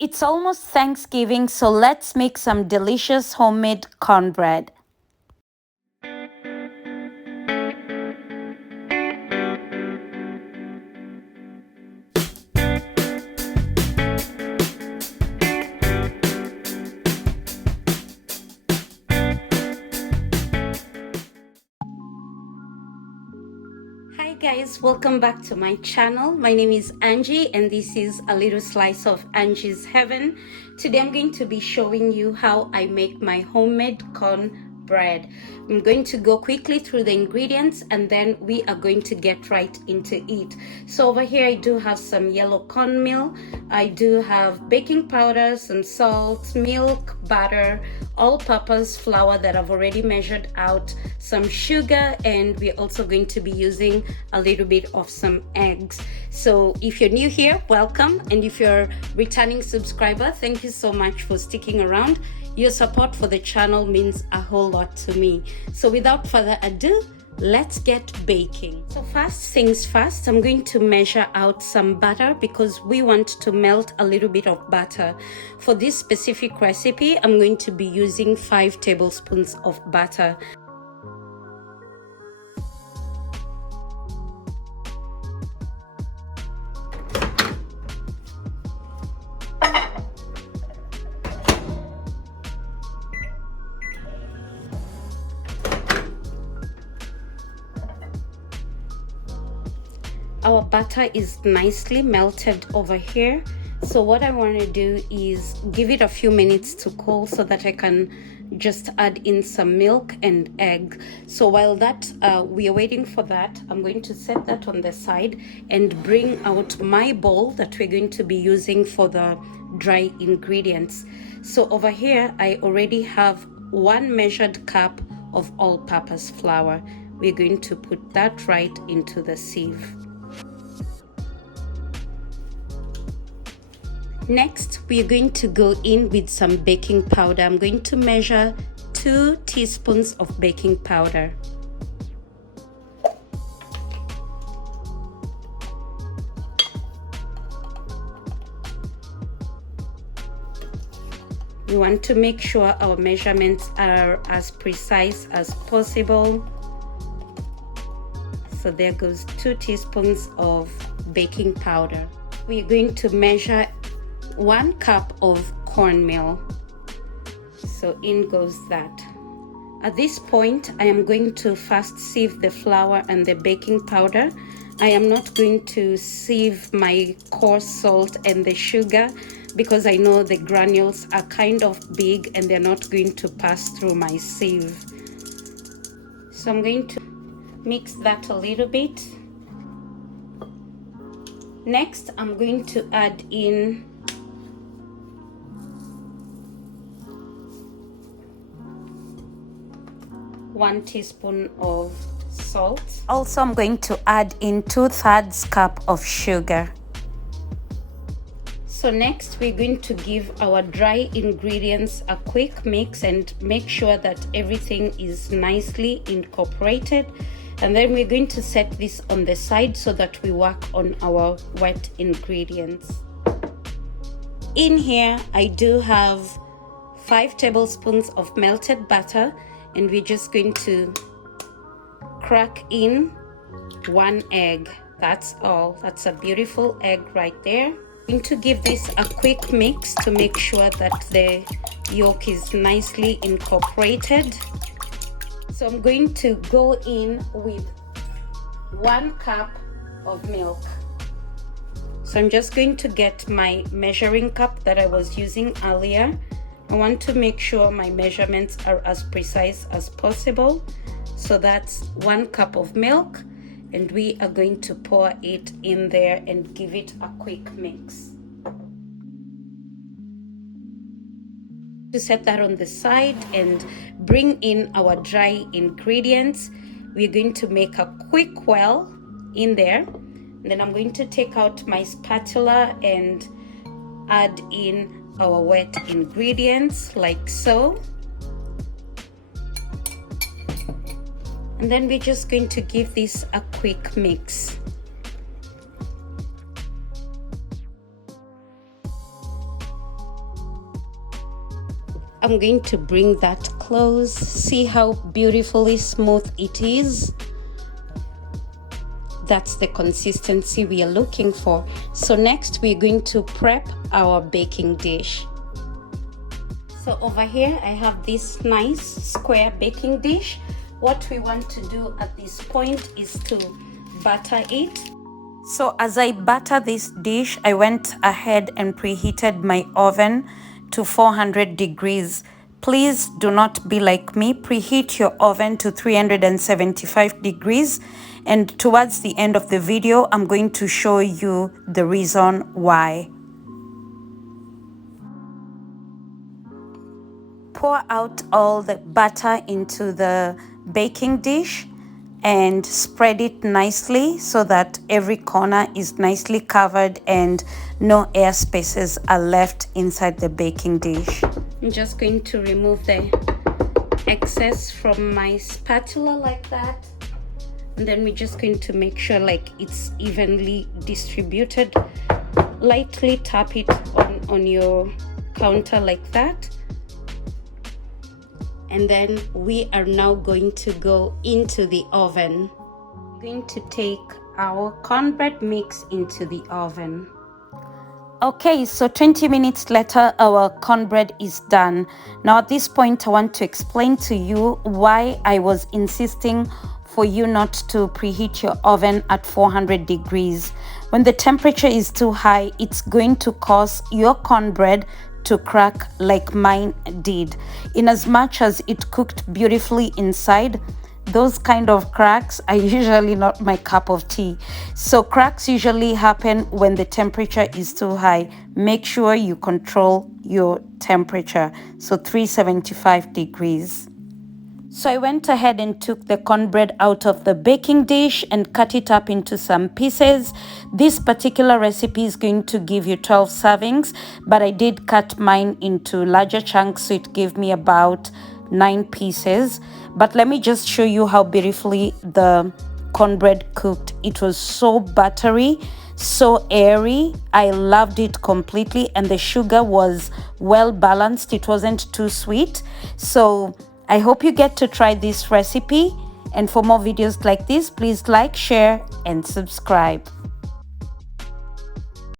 It's almost Thanksgiving, so let's make some delicious homemade cornbread. Hi guys, welcome back to my channel. My name is Angie and this is a little slice of Angie's Heaven. Today I'm going to be showing you how I make my homemade corn bread. I'm going to go quickly through the ingredients and then we are going to get right into it. So over here I do have some yellow cornmeal, I do have baking powder, some salt, milk, butter, all-purpose flour that I've already measured out, some sugar, and we're also going to be using a little bit of some eggs. So if you're new here, welcome, and if you're a returning subscriber, thank you so much for sticking around. Your support for the channel means a whole lot to me. So without further ado, let's get baking. So first things first, I'm going to measure out some butter because we want to melt a little bit of butter. For this specific recipe, I'm going to be using 5 tablespoons of butter. Our butter is nicely melted over here. So what I want to do is give it a few minutes to cool so that I can just add in some milk and egg. So while that we are waiting for that, I'm going to set that on the side and bring out my bowl that we're going to be using for the dry ingredients. So over here I already have 1 measured cup of all-purpose flour. We're going to put that right into the sieve. Next, we're going to go in with some baking powder. I'm going to measure 2 teaspoons of baking powder. We want to make sure our measurements are as precise as possible. So there goes 2 teaspoons of baking powder. We're going to measure 1 cup of cornmeal. So in goes that. At this point, I am going to first sieve the flour and the baking powder. I am not going to sieve my coarse salt and the sugar because I know the granules are kind of big and they're not going to pass through my sieve. So I'm going to mix that a little bit. Next, I'm going to add in 1 teaspoon of salt. Also, I'm going to add in 2/3 cup of sugar. So next, we're going to give our dry ingredients a quick mix and make sure that everything is nicely incorporated. And then we're going to set this on the side so that we work on our wet ingredients. In here, I do have 5 tablespoons of melted butter, and we're just going to crack in 1 egg. That's all. That's a beautiful egg right there. I'm going to give this a quick mix to make sure that the yolk is nicely incorporated. So I'm going to go in with 1 cup of milk. So I'm just going to get my measuring cup that I was using earlier. I want to make sure my measurements are as precise as possible. So that's 1 cup of milk, and we are going to pour it in there and give it a quick mix. To set that on the side and bring in our dry ingredients, we're going to make a quick well in there. And then I'm going to take out my spatula and add in our wet ingredients like so. And then we're just going to give this a quick mix. I'm going to bring that close. See how beautifully smooth it is? That's the consistency we are looking for. So next we're going to prep our baking dish. So over here I have this nice square baking dish. What we want to do at this point is to butter it. So as I butter this dish, I went ahead and preheated my oven to 400 degrees. Please do not be like me. Preheat your oven to 375 degrees. And towards the end of the video, I'm going to show you the reason why. Pour out all the butter into the baking dish and spread it nicely so that every corner is nicely covered and no air spaces are left inside the baking dish. I'm just going to remove the excess from my spatula like that. And then we're just going to make sure like it's evenly distributed. Lightly tap it on your counter like that. And then we are now going to go into the oven. We're going to take our cornbread mix into the oven. Okay, so 20 minutes later, our cornbread is done. Now at this point, I want to explain to you why I was insisting for you not to preheat your oven at 400 degrees. When the temperature is too high, it's going to cause your cornbread to crack like mine did. In as much as it cooked beautifully inside, those kind of cracks are usually not my cup of tea. So cracks usually happen when the temperature is too high. Make sure you control your temperature. So 375 degrees. So I went ahead and took the cornbread out of the baking dish and cut it up into some pieces. This particular recipe is going to give you 12 servings, but I did cut mine into larger chunks, so it gave me about 9 pieces. But let me just show you how beautifully the cornbread cooked. It was so buttery, so airy. I loved it completely, and the sugar was well balanced. It wasn't too sweet. So I hope you get to try this recipe, and for more videos like this, please like, share, and subscribe.